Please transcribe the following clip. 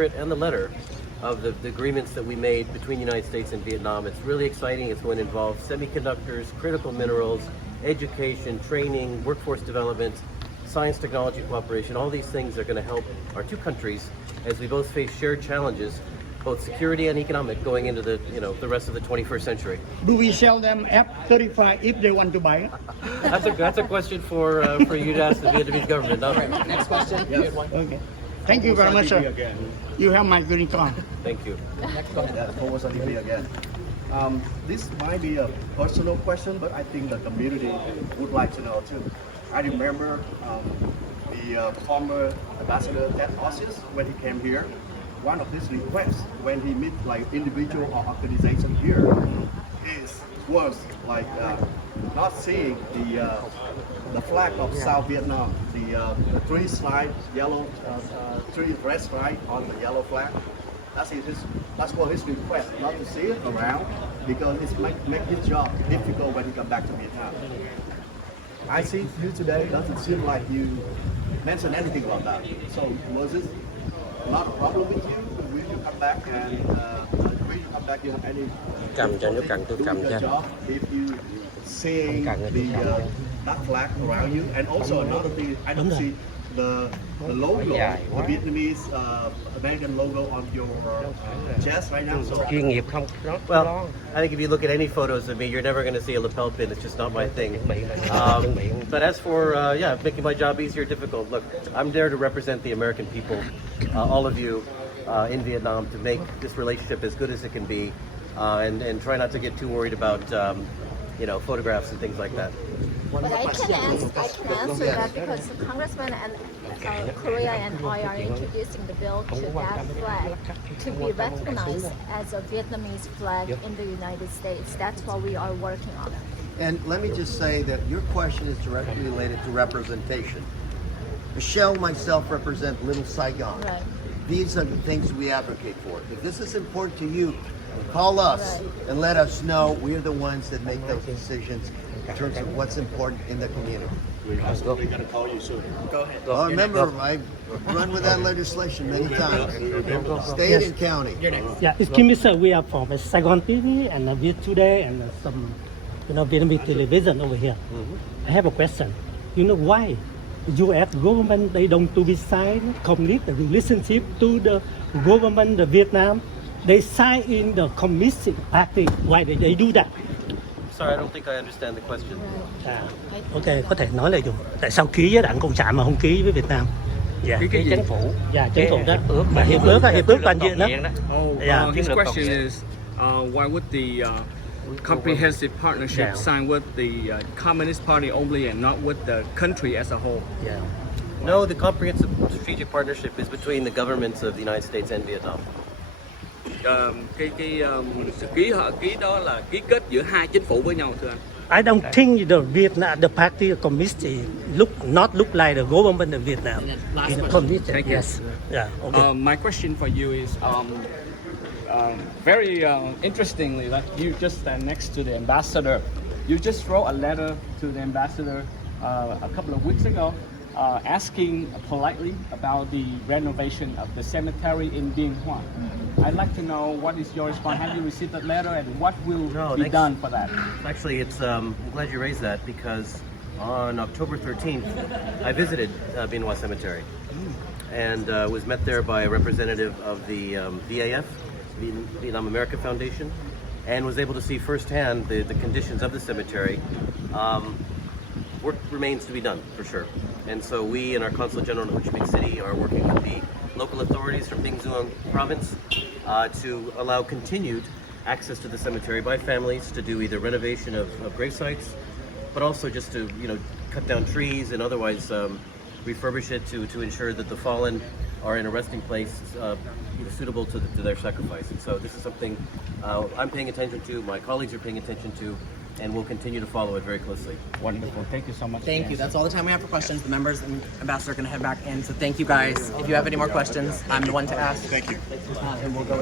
And the letter of the agreements that we made between the United States and Vietnam. It's really exciting. It's going to involve semiconductors, critical minerals, education, training, workforce development, science, technology cooperation. All these things are going to help our two countries as we both face shared challenges, both security and economic, going into the rest of the 21st century. Do we sell them F-35 if they want to buy it? That's a question for you to ask the Vietnamese government. Not right. Next question. Yes. Okay. Thank you very much, sir. You have my green card. Thank you. Next question. Yeah, Thomas on TV again. This might be a personal question, but I think the community would like to know too. I remember the former ambassador Ted Osius, when he came here, one of his requests when he meet like individual or organization here was like not seeing the flag of South Vietnam, the three stripe yellow, three red stripe on the yellow flag. That's what his request, not to see it around because it make his job difficult when he come back to Vietnam. I see you today, doesn't seem like you mentioned anything about that. So was it not a problem with you? Will you come back and you have any Cầm cho nước cần tôi cầm cho. job if you seeing that flag around you? And also another thing, I don't see the logo, the Vietnamese American logo on your chest right now. So Chuyên nghiệp không? Well, I think if you look at any photos of me, you're never going to see a lapel pin. It's just not my thing. But as for making my job easier or difficult, look, I'm there to represent the American people, all of you in Vietnam, to make this relationship as good as it can be, and try not to get too worried about photographs and things like that. But I can answer that because the Congressman and Korea and I are introducing the bill to that flag to be recognized as a Vietnamese flag in the United States. That's what we are working on. And let me just say that your question is directly related to representation. Michelle and myself represent Little Saigon. Right. These are the things we advocate for. If this is important to you, call us and let us know. We're the ones that make those decisions in terms of what's important in the community. we're going to call you soon. Go ahead. Oh, remember, I've run with that legislation many times. State and county. You're next. Yeah, excuse me, sir. We are from Saigon TV and Viettoday and some, Vietnamese television over here. I have a question. You know why U.S. government they don't to be signed complete the relationship to the government of Vietnam? They sign in the Communist Party. Why did they do that? Sorry, I don't think I understand the question. Ok, có thể nói lại dùng. Tại sao ký với Đảng Cộng sản mà không ký với Việt Nam? Dạ. Cái chính phủ. Dạ, chính phủ đó. Và hiệp ước toàn diện đó. His question is, why would the comprehensive partnership sign with the Communist Party only and not with the country as a whole? Yeah. No, the comprehensive strategic partnership is between the governments of the United States and Vietnam. Sự ký đó là ký kết giữa hai chính phủ với nhau, thưa anh. I don't think the party of communist not look like the government of Vietnam. Last question. Communist, Thank you. yes. Yeah. Okay. My question for you is very interestingly, like you just stand next to the ambassador. You just wrote a letter to the ambassador a couple of weeks ago, asking politely about the renovation of the cemetery in Bien Hoa. I'd like to know what is your response. Have you received that letter, and what will be done for that? Actually, I'm glad you raised that because on October 13th, I visited Bien Hoa Cemetery and was met there by a representative of the VAF, Vietnam America Foundation, and was able to see firsthand the conditions of the cemetery. Work remains to be done, for sure. And so we in our Consulate General in Ho Chi Minh City are working with the local authorities from Dinh Duong province to allow continued access to the cemetery by families to do either renovation of grave sites, but also just to cut down trees and otherwise refurbish it to ensure that the fallen are in a resting place suitable to their sacrifice. And so this is something I'm paying attention to, my colleagues are paying attention to, and we'll continue to follow it very closely. Wonderful. Thank you so much. Thank you. That's all the time we have for questions. The members and ambassador are going to head back in. So thank you guys. If you have any more questions, I'm the one to ask. Thank you. And we'll go.